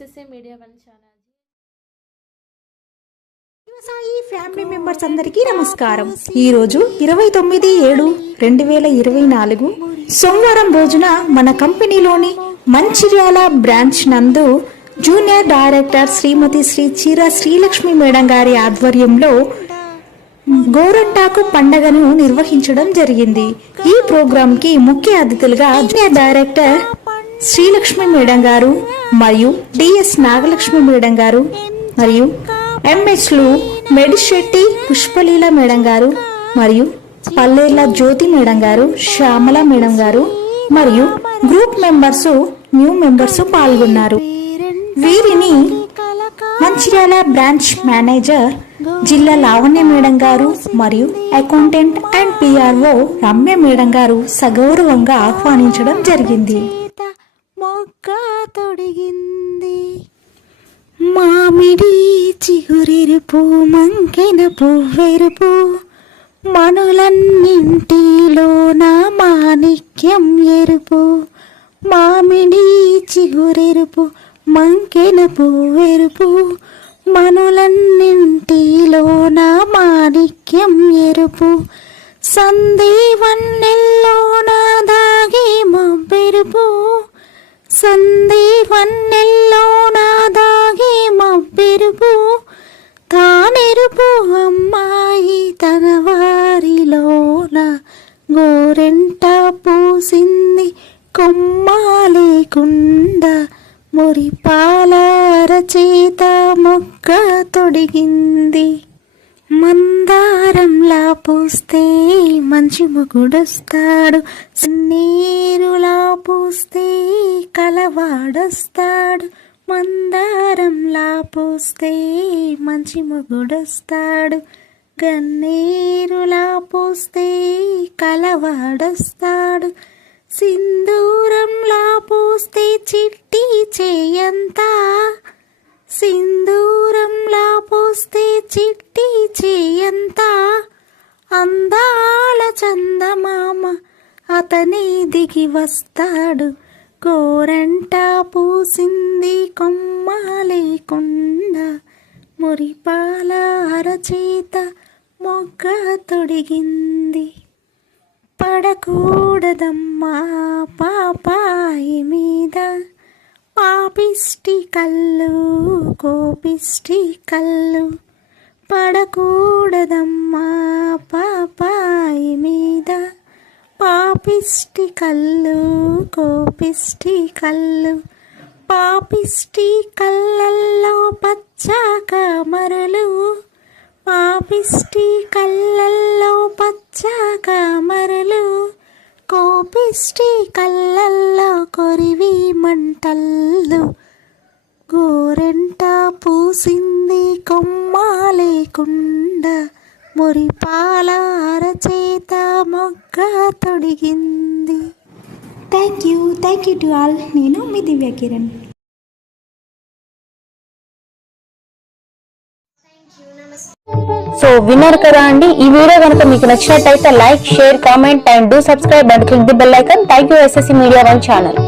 Media one channel family members అందరికీ నమస్కారం. ఈ రోజు ఇరవై తొమ్మిది ఏడు రెండు వేల ఇరవై నాలుగు సోమవారం రోజున మన కంపెనీలోని మంచిర్యాల బ్రాంచ్ నందు జూనియర్ డైరెక్టర్ శ్రీమతి శ్రీ చీర శ్రీలక్ష్మి మేడం గారి ఆధ్వర్యంలో గోరంటాకు పండగను నిర్వహించడం జరిగింది. ఈ ప్రోగ్రాంకి ముఖ్య అతిథులుగా జూనియర్ డైరెక్టర్ శ్రీలక్ష్మి మేడం గారు మరియు డిఎస్ నాగలక్ష్మి మేడం గారు మరియు ఎంహెచ్లు మెడిశెట్టి పుష్పలీల మేడం గారు మరియు పల్లేర్ల జ్యోతి మేడం గారు శ్యామల మేడం గారు మరియు గ్రూప్ మెంబర్స్ న్యూ మెంబర్స్ పాల్గొన్నారు. వీరిని మంచిర్యాల బ్రాంచ్ మేనేజర్ జిల్లా లావణ్య మేడం గారు మరియు accountant and PRO Ramya madam గారు సగౌరవంగా ఆహ్వానించడం జరిగింది. తొడిగింది. మామిడి చిగురెరుపు మంకెన పువ్వెరుపు మనులన్నింటిలోన మాణిక్యం ఎరుపు. మామిడి చిగురెరుపు మంకెన పువ్వెరుపు మనులన్నింటిలోన మాణిక్యం ఎరుపు. సందేవన్నెల్లోన నా దాగి మబ్బెరుపు సందీపన్నెల్లో నా దాగి మబ్బెరుపు తానెరుపు అమ్మాయి తన వారిలోన. గోరెంట పూసింది కొమ్మ లేకుండా మురిపాల అరచేత మొక్క తొడిగింది. మందారం పూస్తే మంచి మొగుడొస్తాడు. సన్నీరులా పూస్తే కలవాడొస్తాడు. మందారంలా పూస్తే మంచి మొగుడొస్తాడు. గన్నేరులా పూస్తే కలవాడొస్తాడు. సింధూరంలా పూస్తే చిట్టి చేయంతా. సింధూరంలా పోస్తే చిట్టి చేయంతా. అతనే దిగి వస్తాడు. కోరంట పూసింది కొమ్మ లేకుండా మురిపాల అరచేత మొగ్గ తొడిగింది. పడకూడదమ్మా పాపాయి మీద. పాపిష్టి కళ్ళు కోపిష్టి కళ్ళు. పడకూడదమ్మా పాపిష్టి కళ్ళు కోపిష్టి కళ్ళు. పాపిష్టి కళ్ళల్లో పచ్చ కమరలు పాపిష్టి కళ్ళల్లో పచ్చ కమరలు కోపిష్టి కళ్ళల్లో కొరివి మంటల్లు. గోరెంట పూసింది కొమ్మ లేకుండా మురిపాల అరచేత మొగ్గ తొడిగింది. Thank you thank you to all నేను మీ దివ్య కిరణ్. సో విన్నారు కదా అండి. ఈ వీడియో కనుక మీకు నచ్చినట్టయితే like share comment and do subscribe and click the bell icon thank you SSC media one channel